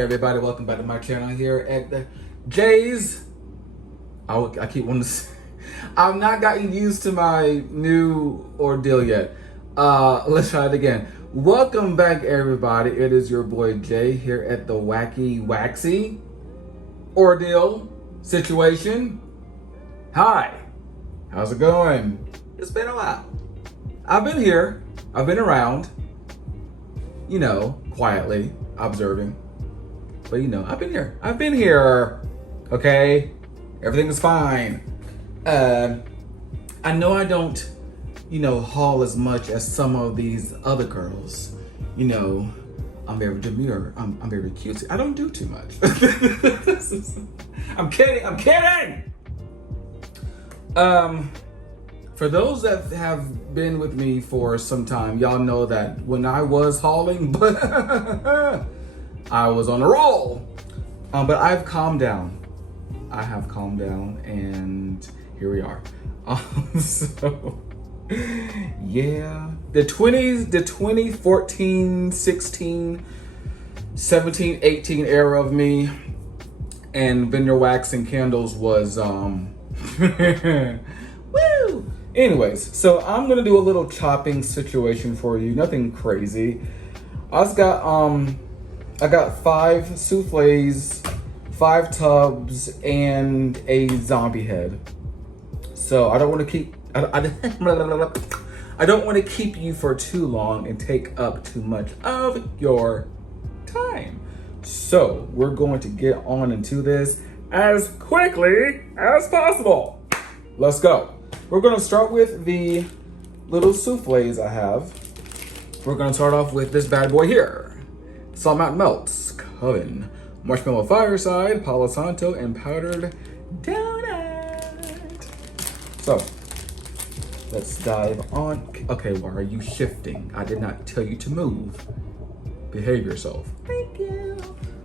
everybody? Welcome back to my channel here at the J's. I keep wanting to say, I've not gotten used to my new ordeal yet. Let's try it again. Welcome back, everybody. It is your boy Jay here at the Wacky Waxy ordeal situation. Hi, how's it going? It's been a while. I've been here. I've been around. You know, quietly observing. But you know, I've been here. Okay? Everything is fine. I know I don't, haul as much as some of these other girls. You know, I'm very demure. I'm very cute. I don't do too much. I'm kidding! For those that have been with me for some time, y'all know that when I was hauling, but I was on a roll. But I've calmed down. I have calmed down, and here we are. So, yeah. The 2014, 16, 17, 18 era of me and vendor wax and candles was, woo! Anyways, so I'm gonna do a little chopping situation for you. Nothing crazy. I got 5 soufflés, 5 tubs, and a zombie head. So I don't want to keep I don't want to keep you for too long and take up too much of your time. So we're going to get on into this as quickly as possible. Let's go. We're gonna start with the little soufflés I have. We're gonna start off with this bad boy here. Salt Mountain Melts, Coven, Marshmallow Fireside, Palo Santo, and Powdered Donut. So, let's dive on. Okay, why are you shifting? I did not tell you to move. Behave yourself. Thank you.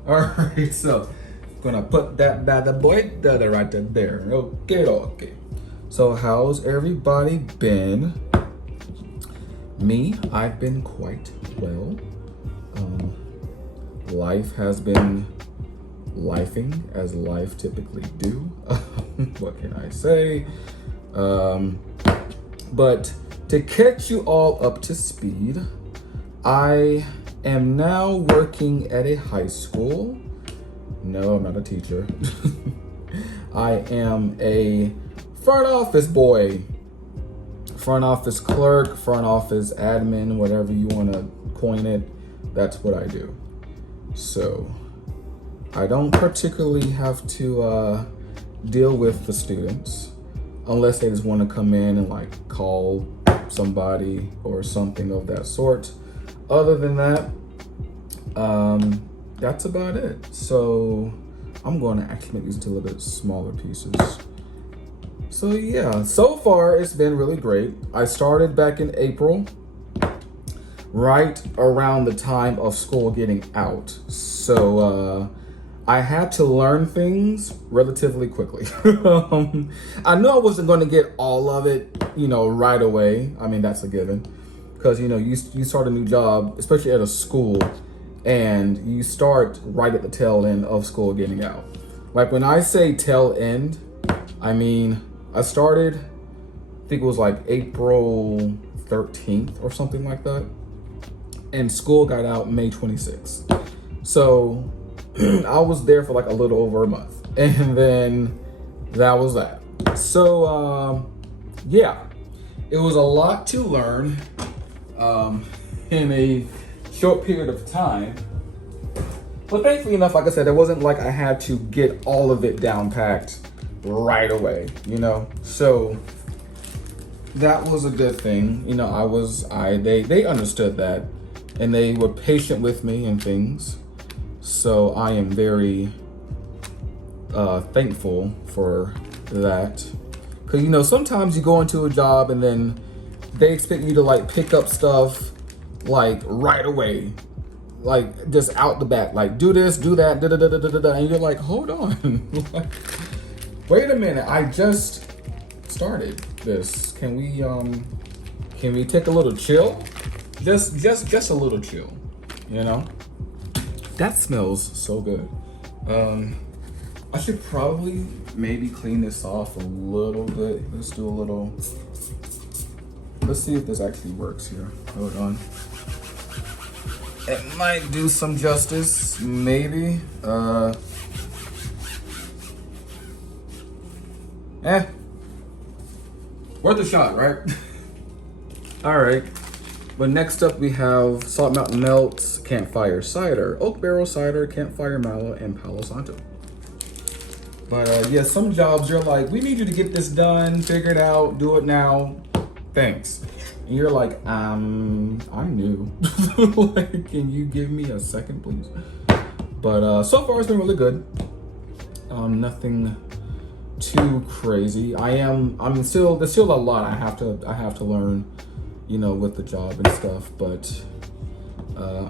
All right, so, gonna put that bad boy right there. Okay. So how's everybody been? Me, I've been quite well. Life has been lifing as life typically do. What can I say? But to catch you all up to speed, I am now working at a high school. No, I'm not a teacher. I am a front office boy, front office clerk, front office admin, whatever you want to coin it. That's what I do. So I don't particularly have to deal with the students unless they just want to come in and like call somebody or something of that sort. Other than that, that's about it. So I'm going to actually make these into a little bit smaller pieces. So yeah, so far it's been really great. I started back in April, right around the time of school getting out. So I had to learn things relatively quickly. I knew I wasn't going to get all of it, right away. I mean, that's a given. Because, you start a new job, especially at a school, and you start right at the tail end of school getting out. Like when I say tail end, I mean, I started, I think it was like April 13th or something like that. And school got out May 26th. So I was there for like a little over a month. And then that was that. So yeah, it was a lot to learn in a short period of time. But thankfully enough, like I said, it wasn't like I had to get all of it down packed right away, so that was a good thing. They understood that, and they were patient with me and things. So I am very thankful for that, because sometimes you go into a job and then they expect you to like pick up stuff like right away, like just out the bat, like do this, do that, and you're like, hold on. Wait a minute, I just started this. Can we take a little chill? Just a little chill, That smells so good. I should probably maybe clean this off a little bit. Let's do a little, let's see if this actually works here. Hold on. It might do some justice, maybe. Worth a shot, right? All right. But next up we have Salt Mountain Melts, Campfire Cider, Oak Barrel Cider, Campfire Mallow, and Palo Santo. But yeah, some jobs you're like, we need you to get this done, figure it out, do it now. Thanks. And you're like, I'm new. Like, can you give me a second, please? But so far it's been really good. Nothing too crazy. There's still a lot I have to learn, you know, with the job and stuff, but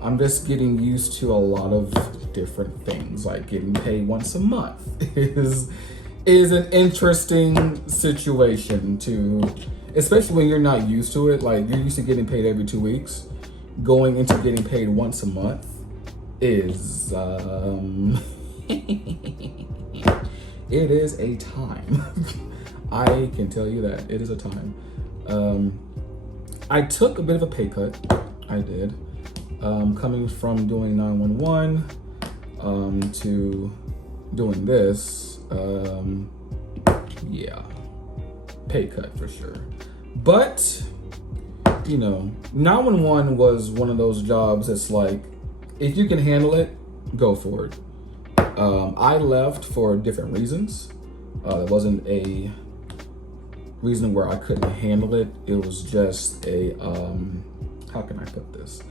I'm just getting used to a lot of different things. Like getting paid once a month is an interesting situation to, especially when you're not used to it. Like you're used to getting paid every 2 weeks. Going into getting paid once a month is it is a time. I can tell you that it is a time. I took a bit of a pay cut. I did. Coming from doing 911 to doing this, yeah, pay cut for sure. But, you know, 911 was one of those jobs that's like, if you can handle it, go for it. I left for different reasons. There wasn't a reason where I couldn't handle it. It was just a, how can I put this?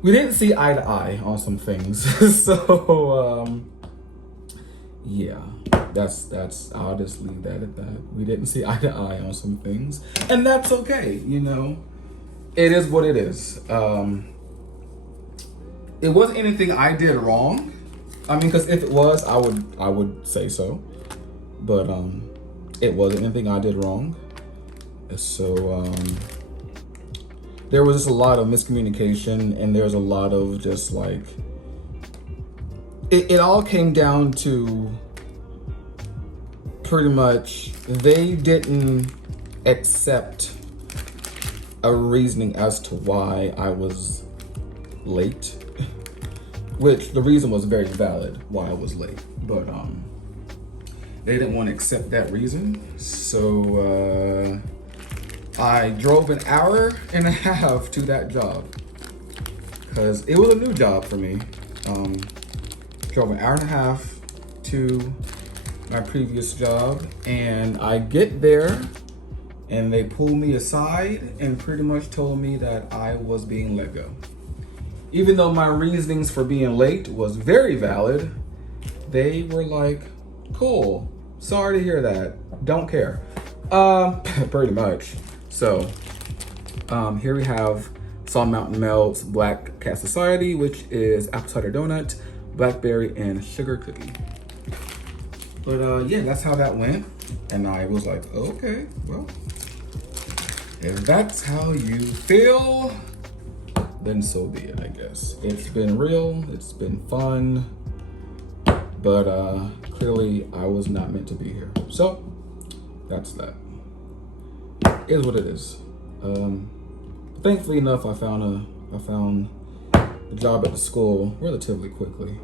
We didn't see eye to eye on some things. So, yeah, I'll just leave that at that. We didn't see eye to eye on some things, and that's okay. You know, it is what it is. It wasn't anything I did wrong. I mean, because if it was, I would say so, but it wasn't anything I did wrong. So there was just a lot of miscommunication, and there's a lot of just like it all came down to pretty much they didn't accept a reasoning as to why I was late. Which the reason was very valid why I was late, but they didn't want to accept that reason. So I drove an hour and a half to that job because it was a new job for me. Drove an hour and a half to my previous job, and I get there and they pulled me aside and pretty much told me that I was being let go. Even though my reasonings for being late was very valid, they were like, cool, sorry to hear that, don't care. Pretty much. So, here we have Salt Mountain Melts Black Cat Society, which is apple cider donut, blackberry, and sugar cookie. But yeah, that's how that went. And I was like, okay, well, if that's how you feel, then so be it, I guess. It's been real, it's been fun, but clearly I was not meant to be here. So that's that. It is what it is. Thankfully enough, I found a job at the school relatively quickly.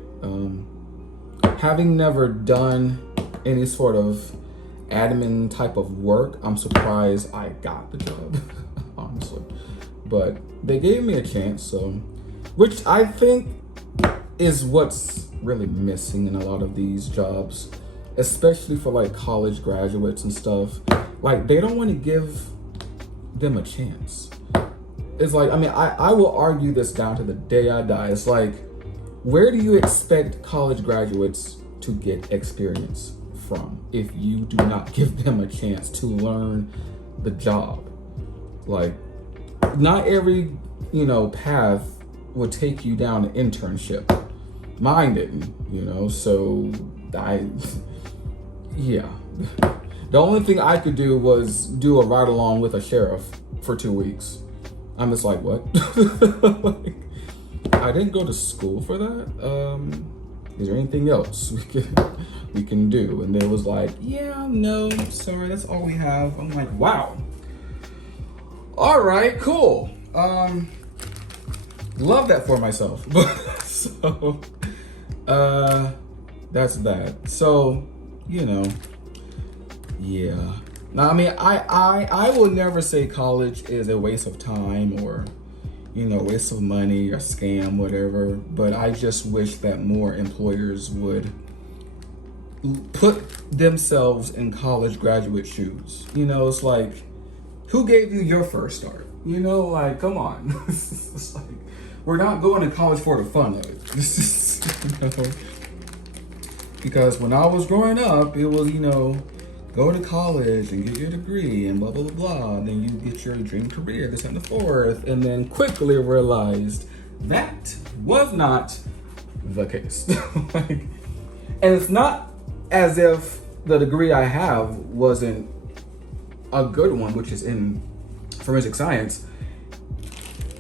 Having never done any sort of admin type of work, I'm surprised I got the job, honestly. But they gave me a chance, so, which I think is what's really missing in a lot of these jobs, especially for like college graduates and stuff. Like, they don't want to give them a chance. It's like, I mean, I will argue this down to the day I die. It's like, where do you expect college graduates to get experience from if you do not give them a chance to learn the job? Like, not every, you know, path would take you down an internship. Mine didn't, you know, so yeah. The only thing I could do was do a ride along with a sheriff for 2 weeks. I'm just like, what? Like, I didn't go to school for that. Is there anything else we can do? And they was like, yeah, no, sorry, that's all we have. I'm like, wow. All right, cool. Love that for myself. So, that's that. So, you know, yeah. Now, I mean, I will never say college is a waste of time or, you know, waste of money or scam, whatever. But I just wish that more employers would put themselves in college graduate shoes. You know, it's like, who gave you your first start? You know, like, come on. It's like, we're not going to college for the fun of it. This is, you know, because when I was growing up, it was, you know, go to college and get your degree and blah, blah, blah, blah. Then you get your dream career, this and the fourth. And then quickly realized that was not the case. Like, and it's not as if the degree I have wasn't a good one, which is in forensic science.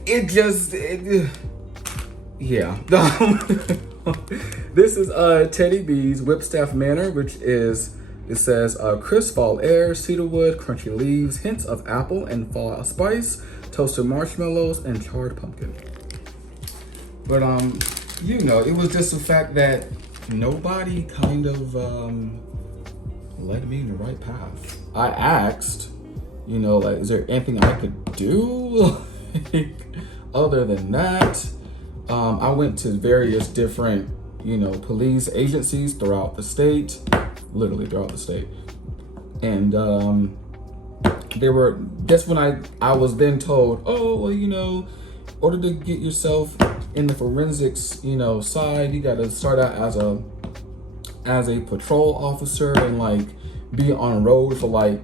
It just, yeah. This is Teddy B's Whipstaff Manor, which is, it says crisp fall air, cedarwood, crunchy leaves, hints of apple and fall spice, toasted marshmallows, and charred pumpkin. But you know, it was just the fact that nobody kind of led me in the right path. I asked, you know, like, is there anything I could do? Other than that, I went to various different, you know, police agencies throughout the state, literally throughout the state. And they were, that's when I was then told, oh, well, you know, in order to get yourself in the forensics, you know, side, you got to start out as a patrol officer and like be on road for like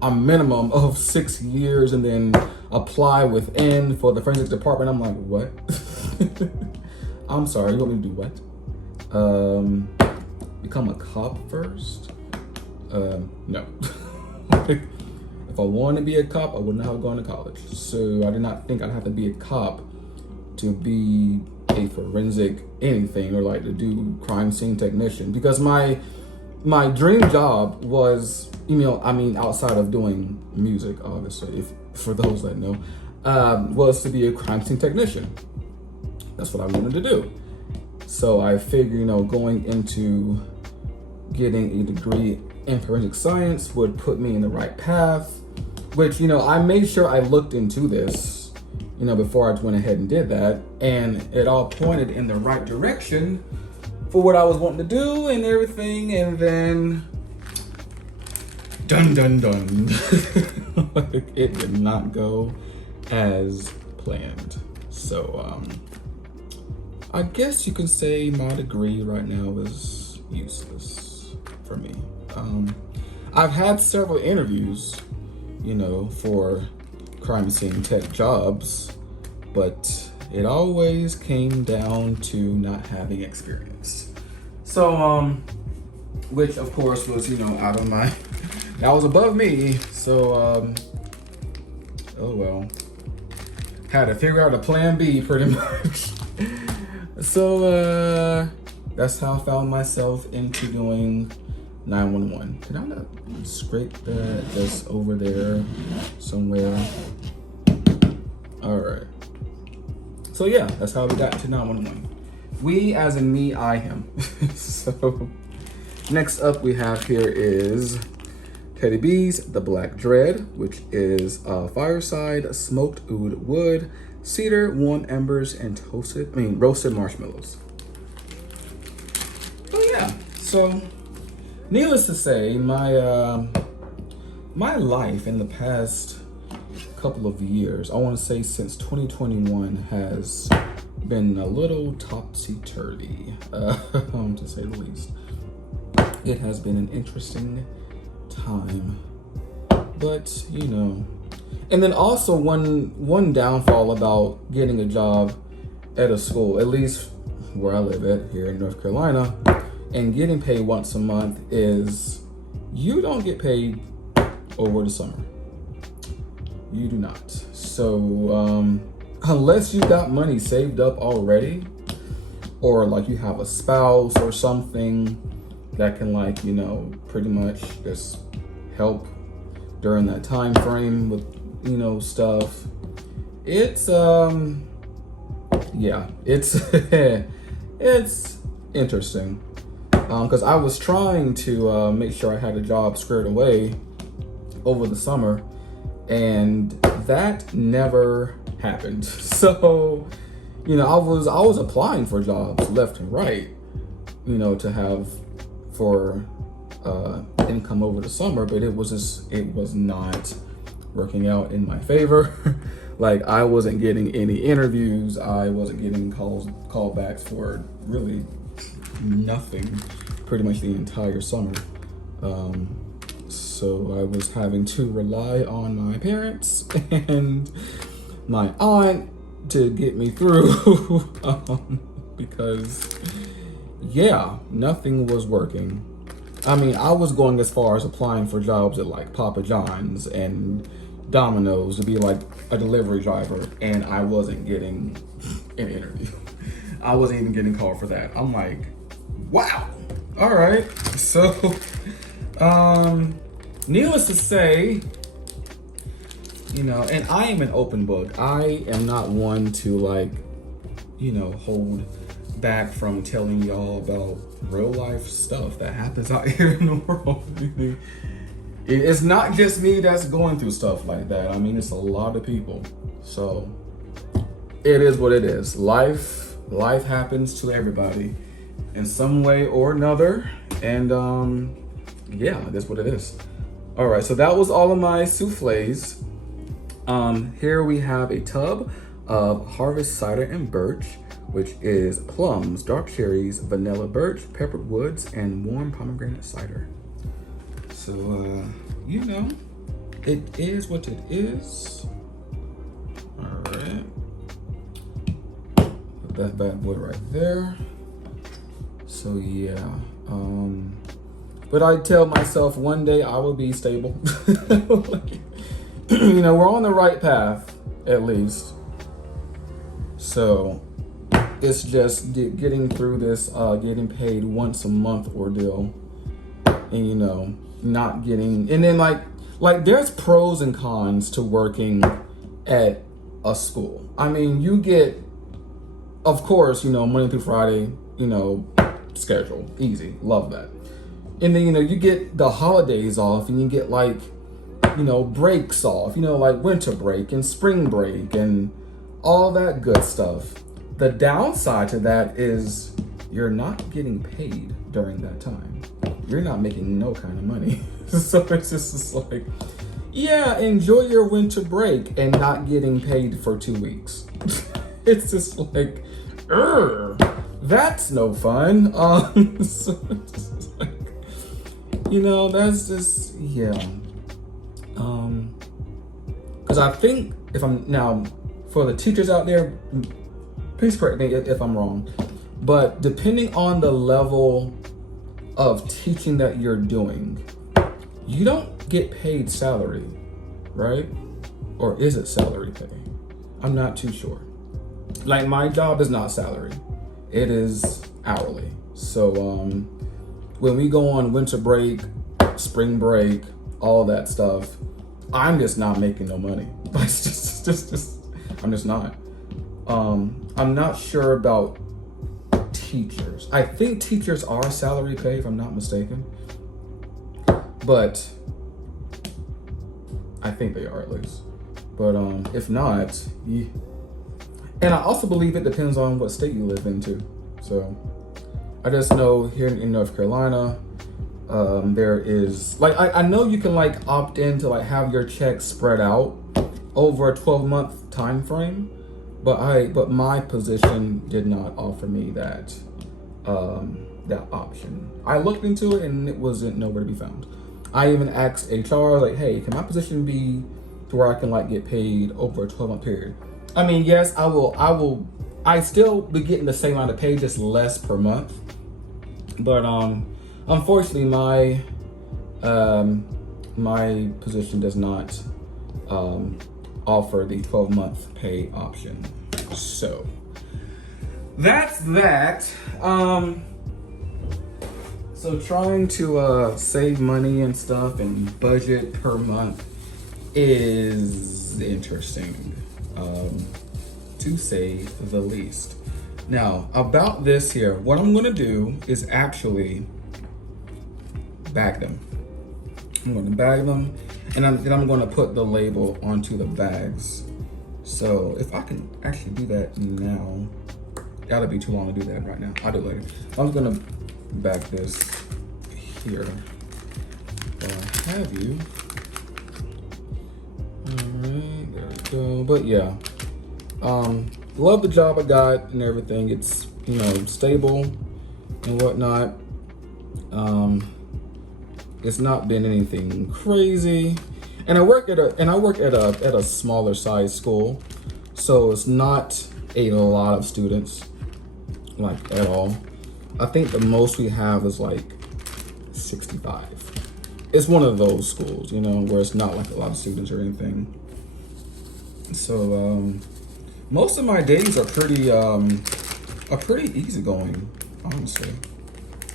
a minimum of 6 years and then apply within for the forensics department. I'm like, what? I'm sorry, you want me to do what? Become a cop first? No. If I wanted to be a cop, I would not have gone to college. So I did not think I'd have to be a cop to be a forensic anything or like to do crime scene technician, because my dream job was, you know, I mean, outside of doing music, obviously, if for those that know, was to be a crime scene technician. That's what I wanted to do. So I figured, you know, going into getting a degree in forensic science would put me in the right path, which, you know, I made sure I looked into this, you know, before I went ahead and did that, and it all pointed in the right direction for what I was wanting to do and everything, and then dun dun dun. It did not go as planned. So I guess you can say my degree right now is useless for me. I've had several interviews, you know, for crime scene tech jobs, but it always came down to not having experience. So, which of course was, you know, out of my, that was above me. So, oh well, had to figure out a plan B pretty much. So, that's how I found myself into doing 911. Did I not scrape that just over there somewhere? All right. So yeah, that's how we got to 911. We as in me, I, him. So next up we have here is Teddy B's The Black Dread, which is fireside, smoked oud wood, cedar, warm embers, and roasted marshmallows. Oh yeah, so needless to say, my life in the past couple of years, I want to say since 2021, has been a little topsy-turvy, to say the least. It has been an interesting time, but you know. And then also one downfall about getting a job at a school, at least where I live at here in North Carolina, and getting paid once a month, is you don't get paid over the summer. You do not. So, unless you got money saved up already, or like you have a spouse or something that can, like, you know, pretty much just help during that time frame with, you know, stuff. It's yeah, it's it's interesting, because I was trying to make sure I had a job squared away over the summer, and that never happened. So, you know, I was applying for jobs left and right, you know, to have for income over the summer, but it was not working out in my favor. Like, I wasn't getting any interviews. I wasn't getting callbacks for really nothing, pretty much the entire summer. So I was having to rely on my parents and my aunt to get me through, because yeah, nothing was working. I mean, I was going as far as applying for jobs at like Papa John's and Domino's to be like a delivery driver, and I wasn't getting an interview. I wasn't even getting called for that. I'm like, wow. All right. So, needless to say, you know, and I am an open book. I am not one to, like, you know, hold back from telling y'all about real life stuff that happens out here in the world. It's not just me that's going through stuff like that. I mean, it's a lot of people. So it is what it is. Life happens to everybody in some way or another. And yeah, that's what it is. All right, so that was all of my souffles. Here we have a tub of Harvest Cider and Birch, which is plums, dark cherries, vanilla birch, peppered woods, and warm pomegranate cider. So, you know, it is what it is. All right. Put that bad boy right there. So, yeah. But I tell myself one day I will be stable. You know, we're on the right path, at least. So, it's just getting through this getting paid once a month ordeal, and, you know, not getting, and then like there's pros and cons to working at a school. I mean, you get, of course, you know, Monday through Friday, you know, schedule, easy, love that. And then, you know, you get the holidays off, and you get, like, you know, breaks off, you know, like winter break and spring break and all that good stuff. The downside to that is you're not getting paid during that time. You're not making no kind of money. So it's just like, yeah, enjoy your winter break and not getting paid for 2 weeks. It's just like, that's no fun. So it's just like, you know, that's just, yeah. Because I think if I'm, now, for the teachers out there, please correct me if I'm wrong, but depending on the level of teaching that you're doing, you don't get paid salary, right? Or is it salary pay? I'm not too sure. Like, my job is not salary. It is hourly. So when we go on winter break, spring break, all that stuff, I'm just not making no money. It's just I'm just not. I'm not sure about teachers. I think teachers are salary pay, if I'm not mistaken. But I think they are, at least. But if not, yeah. And I also believe it depends on what state you live in too. So I just know here in North Carolina, there is, like, I know you can, like, opt in to, like, have your checks spread out over a 12-month time frame, but my position did not offer me that that option. I looked into it and it wasn't nowhere to be found. I even asked HR, like, hey, can my position be to where I can, like, get paid over a 12-month period? I mean, yes, I still be getting the same amount of pay, just less per month. But unfortunately, my position does not offer the 12-month pay option. So that's that. So trying to save money and stuff and budget per month is interesting, to say the least. Now, about this here, what I'm gonna do is actually bag them. I'm gonna bag them, and then I'm gonna put the label onto the bags. So if I can actually do that now, that'll be too long to do that right now. I'll do it later. I'm gonna bag this here. I have you. Alright, there we go. But yeah, love the job I got and everything. It's, you know, stable and whatnot. It's not been anything crazy, and I work at a smaller size school, so it's not a lot of students, like, at all. I think the most we have is like 65. It's one of those schools, you know, where it's not like a lot of students or anything. So most of my days are pretty easygoing, honestly.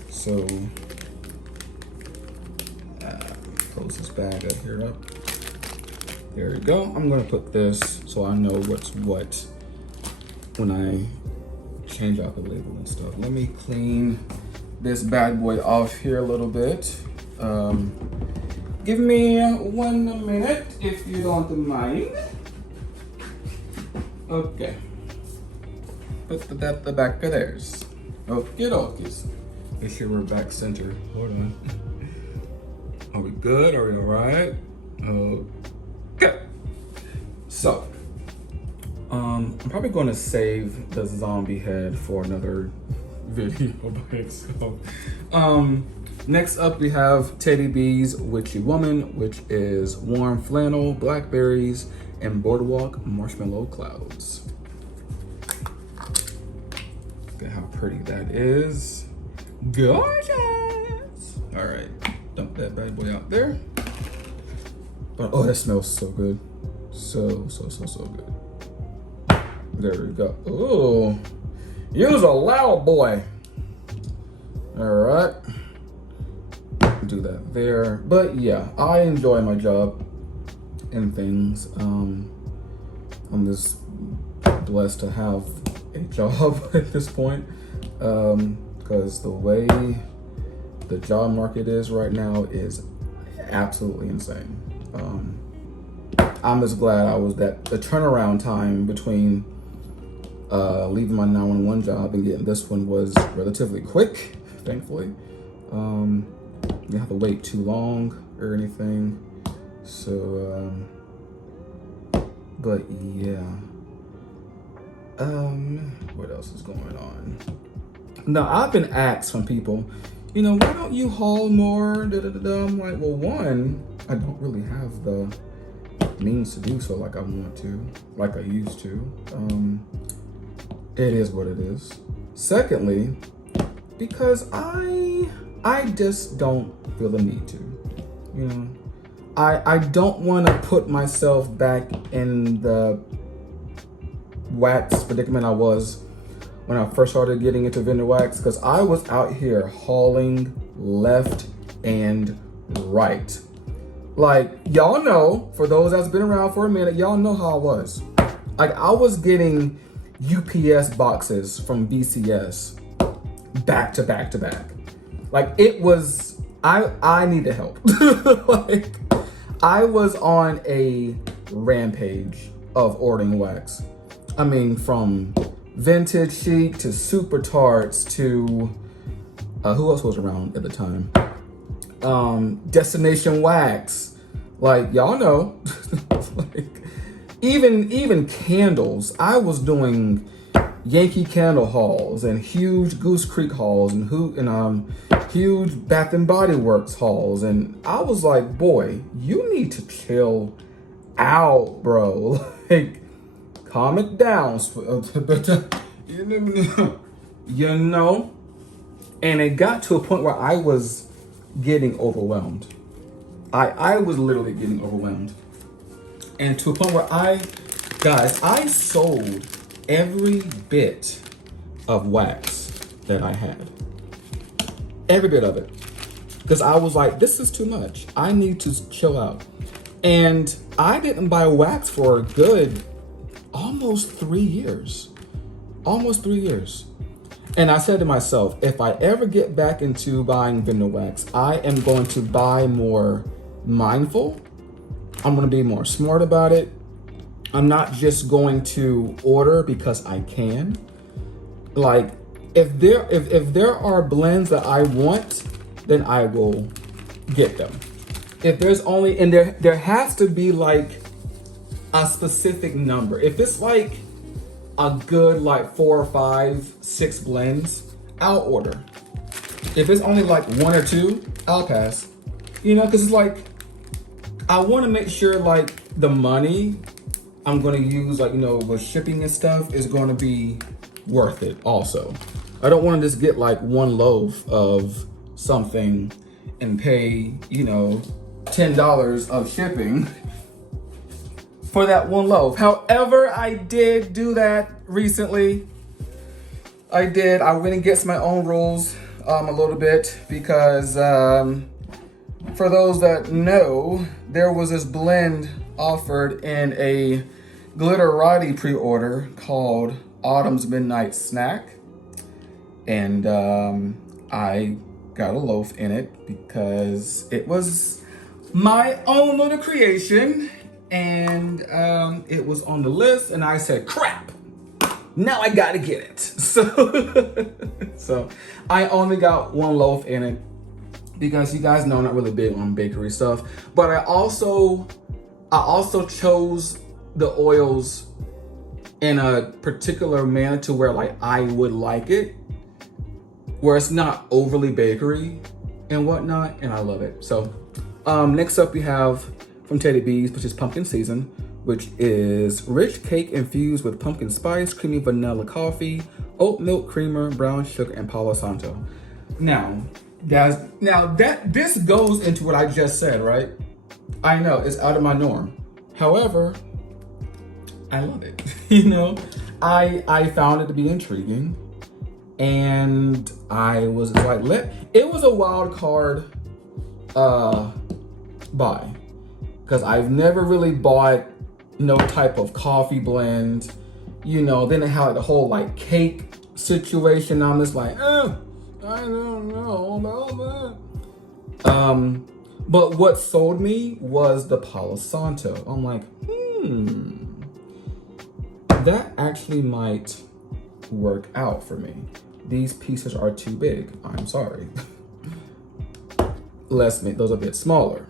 So close this bag up here up. There we go. I'm gonna put this so I know what's what when I change out the label and stuff. Let me clean this bad boy off here a little bit. Give me 1 minute if you don't mind. Okay. Put that at the back of theirs. Okie dokies. Make sure we're back center. Hold on. Are we good? Are we all right? Okay. So, I'm probably going to save the zombie head for another video by itself. Next up, we have Teddy B's Witchy Woman, which is warm flannel, blackberries, and boardwalk marshmallow clouds. Look at how pretty that is. Gorgeous. All right. Dump that bad boy out there. But oh, that smells so good. So good. There we go. Oh, you's a loud boy. All right. Do that there. But yeah, I enjoy my job and things. I'm just blessed to have a job at this point. Because the way the job market is right now is absolutely insane. I'm just glad I was the turnaround time between leaving my 911 job and getting this one was relatively quick, thankfully. You don't have to wait too long or anything. So, but yeah. What else is going on? Now, I've been asked from people, you know, why don't you haul more? I'm like, well, one, I don't really have the means to do so like I want to, like I used to. It is what it is. Secondly, because I just don't feel the need to, you know. I don't want to put myself back in the wax predicament I was when I first started getting into vendor wax, because I was out here hauling left and right. Like, y'all know, for those that's been around for a minute, y'all know how I was. Like, I was getting UPS boxes from BCS back to back to back. Like, it was, I needed help. Like, I was on a rampage of ordering wax. I mean, from Vintage Chic to Super Tarts to, who else was around at the time? Destination Wax. Like, y'all know. Like, even candles. I was doing Yankee Candle hauls and huge Goose Creek hauls and huge Bath and Body Works hauls, and I was like, boy, you need to chill out, bro. Like, calm it down. You know? And it got to a point where I was getting overwhelmed. I was literally getting overwhelmed. And to a point where I sold every bit of wax that I had. Every bit of it. Because I was like, this is too much. I need to chill out. And I didn't buy wax for a good almost 3 years. Almost 3 years. And I said to myself, if I ever get back into buying vendor wax, I am going to buy more mindful. I'm going to be more smart about it. I'm not just going to order because I can. Like, if there are blends that I want, then I will get them. If there's only, and there has to be like a specific number. If it's like a good like 4 or 5, 6 blends, I'll order. If it's only like 1 or 2, I'll pass. You know, because it's like, I want to make sure like the money I'm going to use, like, you know, with shipping and stuff is going to be worth it also. I don't want to just get like one loaf of something and pay, you know, $10 of shipping for that one loaf. However, I did do that recently. I went against my own rules a little bit because for those that know, there was this blend offered in a Glitterati pre-order called Autumn's Midnight Snack. And I got a loaf in it because it was my own little creation. And it was on the list and I said, crap, now I gotta get it. So I only got 1 loaf in it because you guys know I'm not really big on bakery stuff. But I also chose the oils in a particular manner to where like I would like it, where it's not overly bakery and whatnot, and I love it. So next up we have from Teddy B's, which is pumpkin season, which is rich cake infused with pumpkin spice, creamy vanilla coffee, oat milk creamer, brown sugar, and Palo Santo. Now, guys, this goes into what I just said, right? I know it's out of my norm. However, I love it. You know, I found it to be intriguing, and I was like, it was a wild card buy. Because I've never really bought no type of coffee blend, you know. Then it had like the whole like cake situation. I'm just like, I don't know about that. But what sold me was the Palo Santo. I'm like, that actually might work out for me. These pieces are too big. I'm sorry. Let's make those a bit smaller.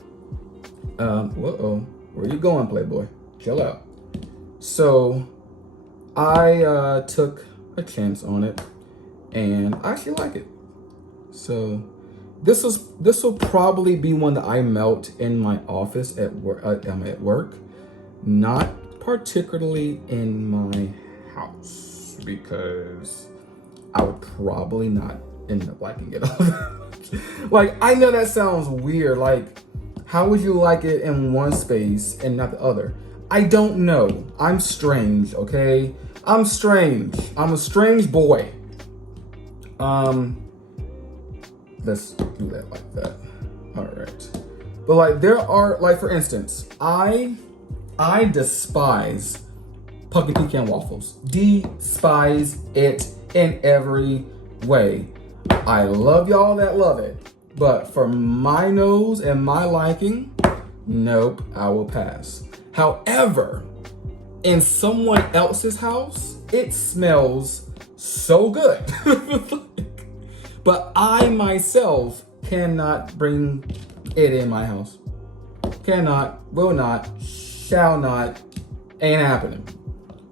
Where you going, Playboy? Chill out. So I took a chance on it and I actually like it. So this will probably be one that I melt in my office at work, not particularly in my house, because I would probably not end up liking it all that much. Like, I know that sounds weird. Like, how would you like it in one space and not the other? I don't know. I'm strange, okay? I'm strange. I'm a strange boy. Let's do that like that. All right. But like, there are, like, for instance, I despise pumpkin pecan waffles. Despise it in every way. I love y'all that love it. But for my nose and my liking, nope, I will pass. However, in someone else's house, it smells so good. But I myself cannot bring it in my house. Cannot, will not, shall not, ain't happening.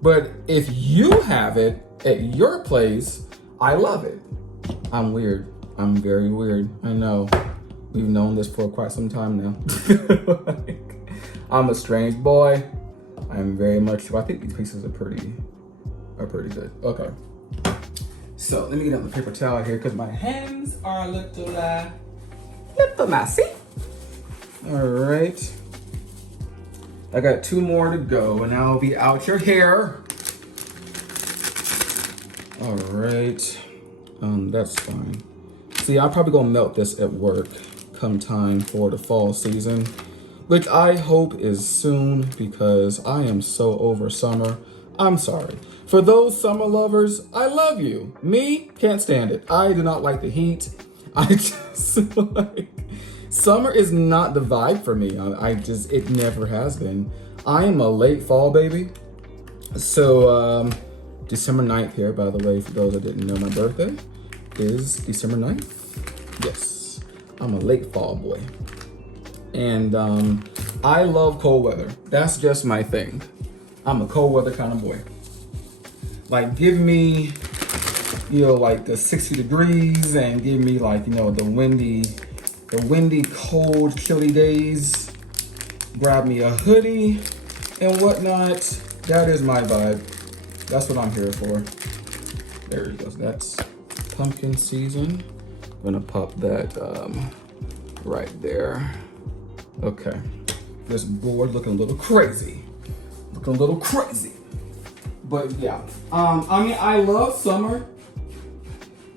But if you have it at your place, I love it. I'm weird. I'm very weird. I know. We've known this for quite some time now. I'm a strange boy. I'm very much. I think these pieces are pretty good. Okay. So let me get out the paper towel here because my hands are a little messy. All right. I got 2 more to go, and I'll be out your hair. All right, that's fine. See, I'm probably gonna melt this at work come time for the fall season, which I hope is soon because I am so over summer. I'm sorry. For those summer lovers, I love you. Me, can't stand it. I do not like the heat. I just like, summer is not the vibe for me. It never has been. I am a late fall baby. So, December 9th here, by the way, for those that didn't know, my birthday is December 9th. Yes, I'm a late fall boy. And I love cold weather. That's just my thing. I'm a cold weather kind of boy. Like, give me, like the 60 degrees and give me like, the windy, cold, chilly days. Grab me a hoodie and whatnot. That is my vibe. That's what I'm here for. There you go. That's pumpkin season. I'm gonna pop that right there. Okay. This board looking a little crazy. But yeah, I love summer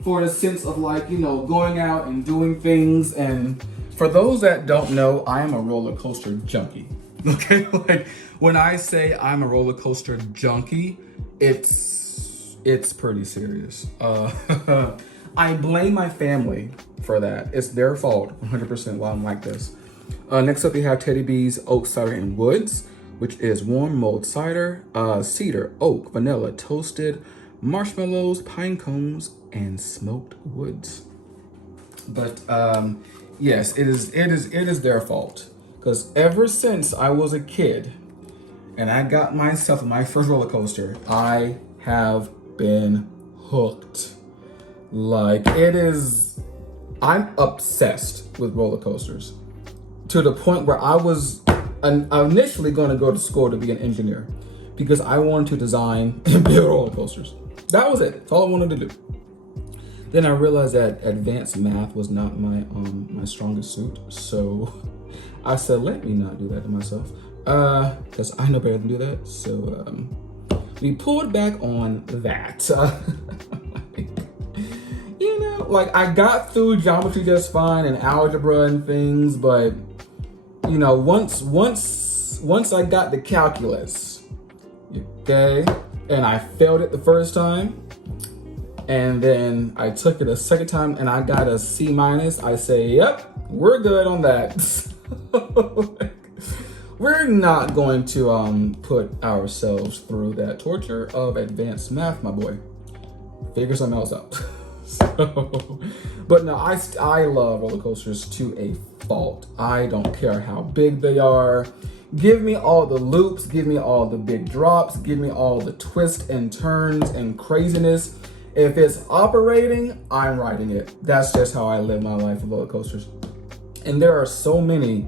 for the sense of like, going out and doing things. And for those that don't know, I am a roller coaster junkie. Okay, like when I say I'm a roller coaster junkie, it's pretty serious. I blame my family for that. It's their fault 100% why I'm like this. Next up we have Teddy B's Oak Cider and Woods, which is warm mulled cider, cedar, oak, vanilla, toasted marshmallows, pine cones, and smoked woods. But yes, it is their fault. Because ever since I was a kid and I got myself my first roller coaster, I have been hooked. Like, I'm obsessed with roller coasters to the point where I was initially going to go to school to be an engineer because I wanted to design and build roller coasters. That was it. That's all I wanted to do. Then I realized that advanced math was not my strongest suit. So I said, let me not do that to myself. Because I know better than do that. So we pulled back on that. Like I got through geometry just fine and algebra and things, but once I got the calculus, okay, and I failed it the first time, and then I took it a second time and I got a C-, I say, yep, we're good on that. We're not going to put ourselves through that torture of advanced math, my boy. Figure something else out. But no, I love roller coasters to a fault. I don't care how big they are. Give me all the loops, give me all the big drops, give me all the twists and turns and craziness. If it's operating, I'm riding it. That's just how I live my life with roller coasters. And there are so many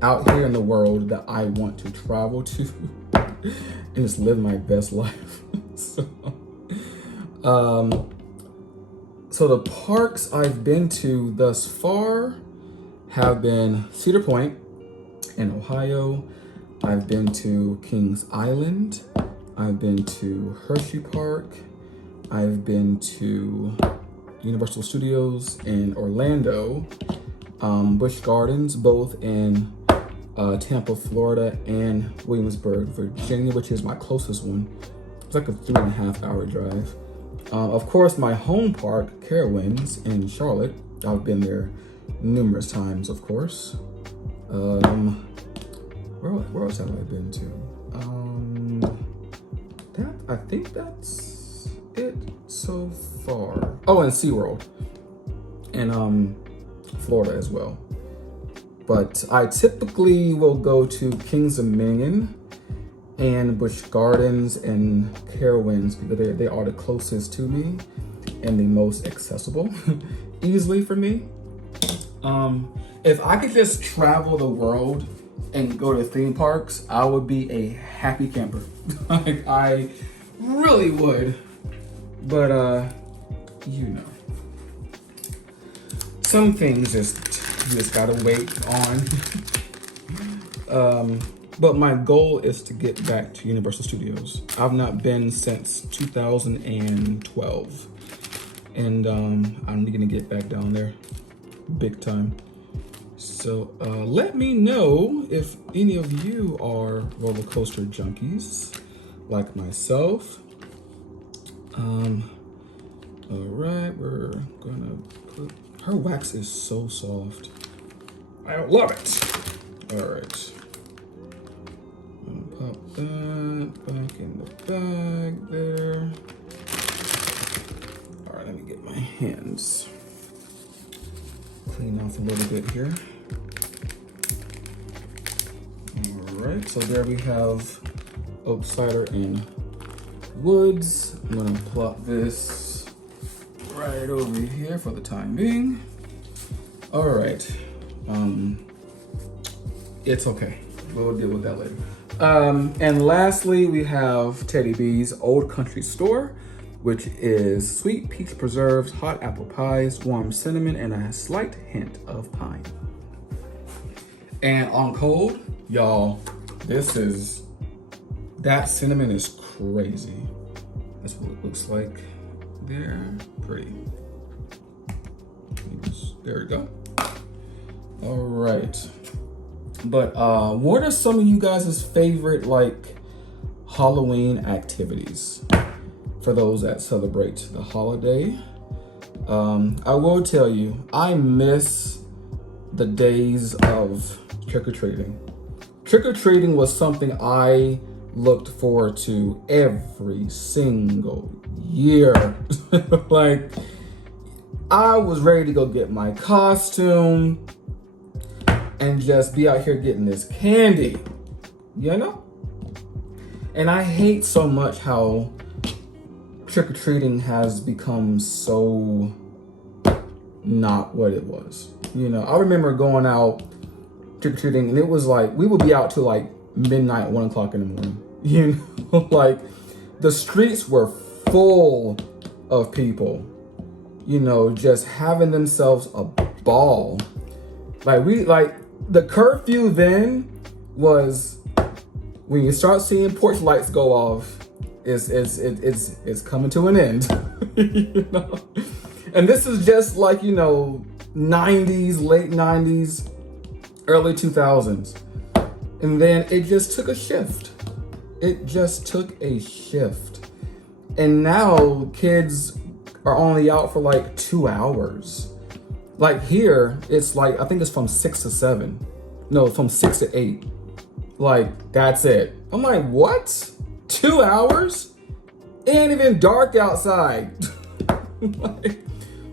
out here in the world that I want to travel to and just live my best life. So the parks I've been to thus far have been Cedar Point in Ohio. I've been to Kings Island. I've been to Hershey Park. I've been to Universal Studios in Orlando, Busch Gardens, both in Tampa, Florida, and Williamsburg, Virginia, which is my closest one. It's like a 3.5 hour drive. Of course, my home park, Carowinds in Charlotte. I've been there numerous times, of course. Where else have I been to? I think that's it so far. Oh, and SeaWorld in Florida as well. But I typically will go to Kings Dominion and Busch Gardens and Carowinds because they are the closest to me and the most accessible easily for me. If I could just travel the world and go to theme parks, I would be a happy camper. Like, I really would. But some things you just gotta wait on. But my goal is to get back to Universal Studios. I've not been since 2012. And I'm gonna get back down there big time. So let me know if any of you are roller coaster junkies like myself. All right, we're gonna put, her wax is so soft. I love it. All right. Pop that back in the bag there. All right, let me get my hands clean off a little bit here. All right, so there we have oak cider and woods. I'm gonna plop this right over here for the time being. All right, it's okay. We'll deal with that later. And lastly, we have Teddy B's Old Country Store, which is sweet peach preserves, hot apple pies, warm cinnamon, and a slight hint of pine. And on cold, y'all, that cinnamon is crazy. That's what it looks like there. Pretty. There we go. All right. But what are some of you guys' favorite like Halloween activities for those that celebrate the holiday? I will tell you, I miss the days of trick-or-treating. Trick-or-treating was something I looked forward to every single year. Like, I was ready to go get my costume and just be out here getting this candy, you know? And I hate so much how trick-or-treating has become so not what it was. You know, I remember going out trick-or-treating and it was like, we would be out till like midnight, 1 o'clock in the morning. You know, like the streets were full of people, you know, just having themselves a ball. Like the curfew then was when you start seeing porch lights go off, it's coming to an end. You know? And this is just like, you know, 90s, late 90s, early 2000s. And then it just took a shift. It just took a shift. And now kids are only out for like 2 hours. Like here, it's like, I think it's from 6 to 7. No, from 6 to 8. Like, that's it. I'm like, what? 2 hours? It ain't even dark outside. Like,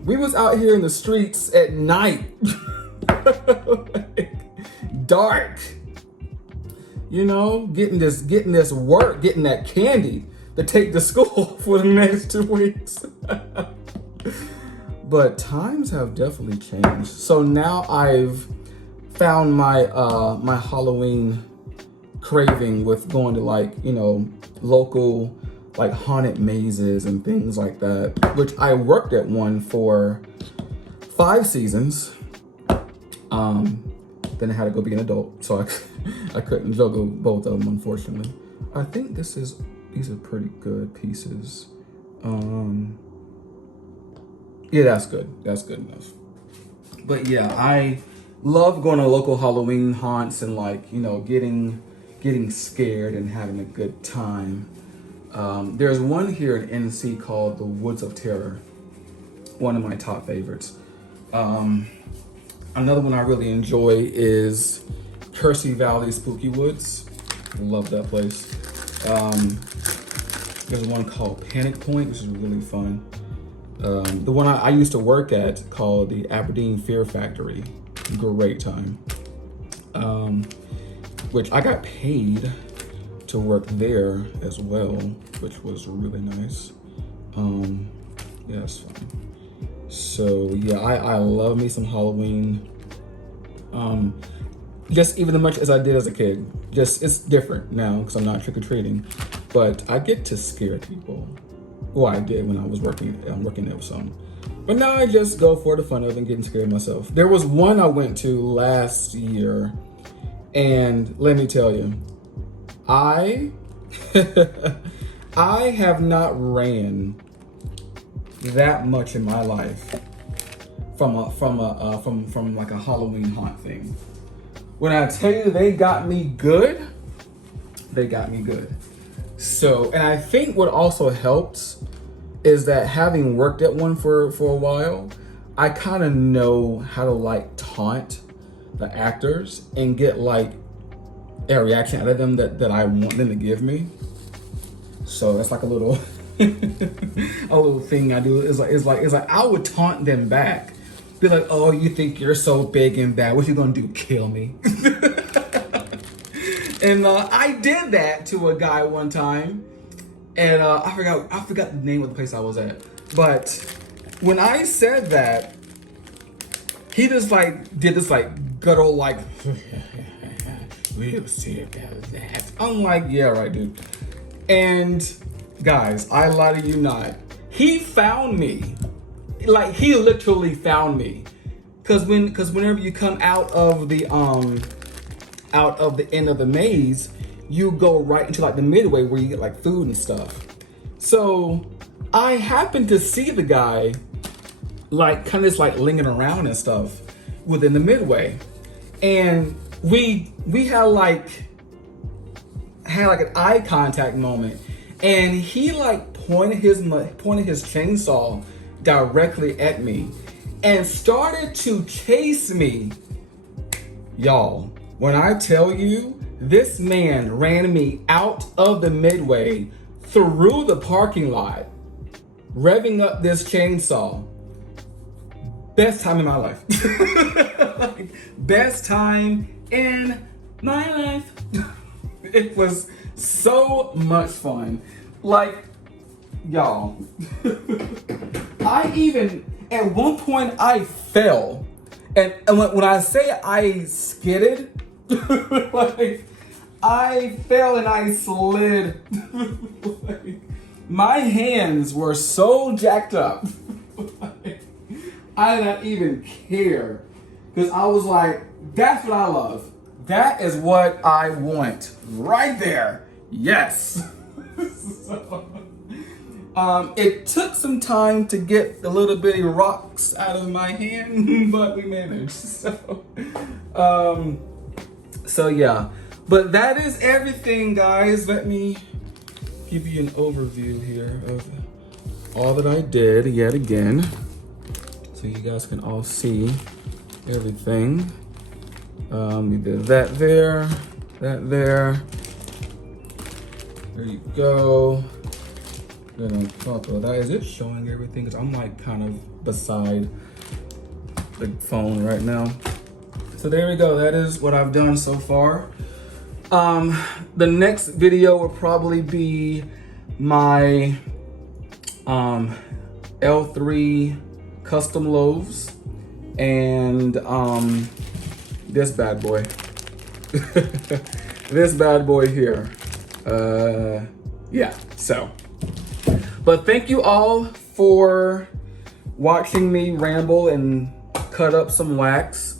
we was out here in the streets at night. Like, dark. You know, getting this work, getting that candy to take to school for the next 2 weeks. But times have definitely changed. So now I've found my my Halloween craving with going to like, you know, local like haunted mazes and things like that, which I worked at one for 5 seasons. Then I had to go be an adult, so I couldn't juggle both of them, unfortunately. I think these are pretty good pieces. Yeah, that's good. That's good enough. But yeah, I love going to local Halloween haunts and like, you know, getting scared and having a good time. There's one here in NC called the Woods of Terror. One of my top favorites. Another one I really enjoy is Kersey Valley Spooky Woods. Love that place. There's one called Panic Point, which is really fun. The one I used to work at called the Aberdeen Fear Factory. Great time. Which I got paid to work there as well, which was really nice. Yeah, it's fun. So yeah, I love me some Halloween. Just even as much as I did as a kid. Just it's different now because I'm not trick-or-treating, but I get to scare people. Well, I did when I was working there with some. But now I just go for the fun of it and getting scared myself. There was one I went to last year, and let me tell you, I I have not ran that much in my life from like a Halloween haunt thing. When I tell you they got me good, they got me good. So, and I think what also helps is that having worked at one for a while, I kind of know how to like taunt the actors and get like a reaction out of them that I want them to give me. So that's like a little a little thing I do. Is like I would taunt them back. Be like, oh, you think you're so big and bad. What you gonna do, kill me? And I did that to a guy one time. And I forgot the name of the place I was at. But when I said that, he just like did this like guttural like we'll see about that. I'm like, yeah, right, dude. And guys, I lie to you not. He found me. Like he literally found me. Cause whenever you come out of the end of the maze, you go right into like the midway where you get like food and stuff. So I happened to see the guy like kind of just like lingering around and stuff within the midway. And we had like an eye contact moment, and he like pointed his chainsaw directly at me and started to chase me. Y'all, when I tell you, this man ran me out of the midway, through the parking lot, revving up this chainsaw. Best time in my life. Like, best time in my life. It was so much fun. Like, y'all, at one point I fell. And when I say I skidded, like, I fell and I slid. Like, my hands were so jacked up. Like, I did not even care. Because I was like, that's what I love. That is what I want. Right there. Yes. It took some time to get the little bitty rocks out of my hand, but we managed. So yeah. But that is everything, guys. Let me give you an overview here of all that I did yet again, so you guys can all see everything. We did that there, that there. There you go. Then on top of that, is it showing everything? Because I'm like kind of beside the phone right now. So there we go. That is what I've done so far. The next video will probably be my L3 custom loaves and this bad boy. This bad boy here. Yeah, so. But thank you all for watching me ramble and cut up some wax.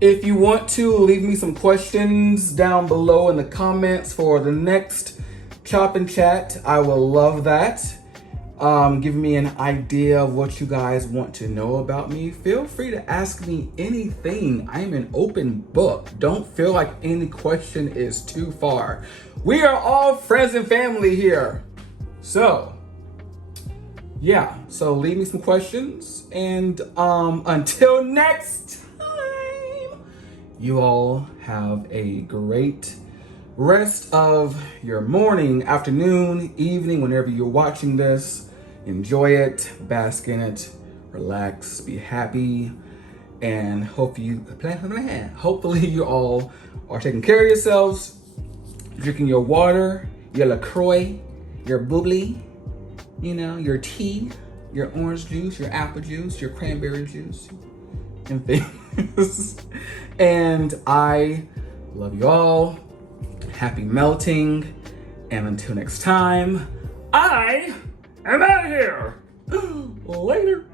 If you want to, leave me some questions down below in the comments for the next Chop and Chat. I will love that. Give me an idea of what you guys want to know about me. Feel free to ask me anything. I'm an open book. Don't feel like any question is too far. We are all friends and family here. So, yeah. So leave me some questions. And until next time, you all have a great rest of your morning, afternoon, evening, whenever you're watching this. Enjoy it, bask in it, relax, be happy, and hopefully you all are taking care of yourselves, drinking your water, your LaCroix, your bubbly, you know, your tea, your orange juice, your apple juice, your cranberry juice, and things. And I love you all. Happy melting. And until next time, I am out of here. Later.